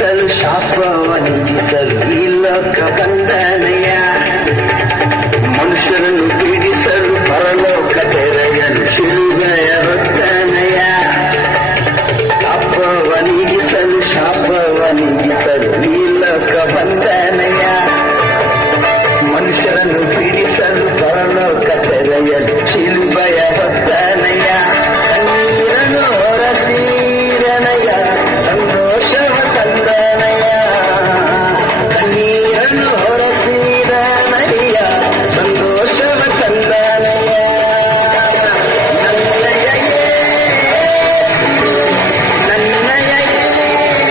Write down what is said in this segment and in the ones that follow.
ನೀಗಿಸಲು ಶಾಪವ ನೀಗಿಸಲು ಈ ಲೋಕ ಬಂದನಯ್ಯ ಮನುಷ್ಯರನ್ನು ಪೀಡಿಸಲು ಪರಲೋಕ ತೆರೆಯಲು ಶಿಲುಬೆಯ ಹೊತ್ತನಯ್ಯ ಪಾಪವ ನೀಗಿಸಲು ಶಾಪವ ನೀಗಿಸಲು ಈ ಲೋಕ ಬಂದನಯ್ಯ ಮನುಷ್ಯರನ್ನು ಪೀಡಿಸಲು ಪರಲೋಕ ತೆರೆಯಲು ಶಿಲುಬೆಯ ಹೊತ್ತನಯ್ಯ ಕಣ್ಣೀರನ್ನು ಹೊರಸೀರನಯ್ಯ ಸಂತೋಷವ ತಂದನಯ್ಯ ಕಣ್ಣೀರನ್ನು ಹೊರಸೀರನಯ್ಯ ಸಂತೋಷವ ತಂದನಯ್ಯ ನನ್ನಯ ಯೇಸು ನನ್ನಯ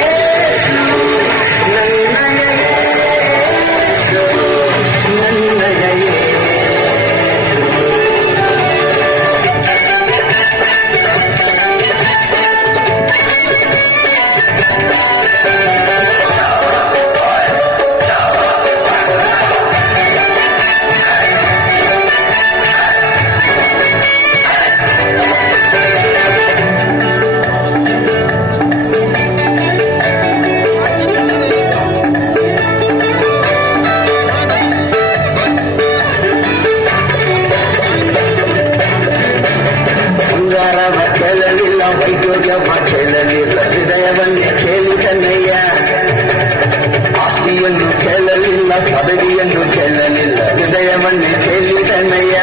ಯೇಸು ನನ್ನಯ ಯೇಸು ನನ್ನಯ ಯೇಸು ಬಂಗಾರವ ಕೇಳಲಿಲ್ಲ ವೈದ್ಯೋಗ್ಯವ ಕೇಳಲಿಲ್ಲ ಹೃದಯವನ್ನೇ ಕೇಳಿದನೆಯ ಆಸ್ತಿಯನ್ನು ಕೇಳಲಿಲ್ಲ ಪದವಿಯನ್ನು ಕೇಳಲಿಲ್ಲ ಹೃದಯವನ್ನೇ ಕೇಳಿದನೆಯ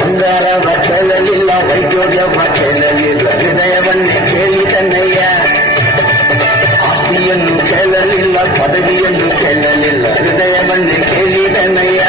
ಬಂಗಾರವ ಕೇಳಲಿಲ್ಲ ವೈದ್ಯೋಗ್ಯವ ಕೇಳಲಿಲ್ಲ ಹೃದಯವನ್ನೇ ಕೇಳಿದನೆಯ ಆಸ್ತಿಯನ್ನು ಕೇಳಲಿಲ್ಲ ಪದವಿಯನ್ನು ಕೇಳಲಿಲ್ಲ ಹೃದಯವನ್ನೇ ಕೇಳಿದನೆಯ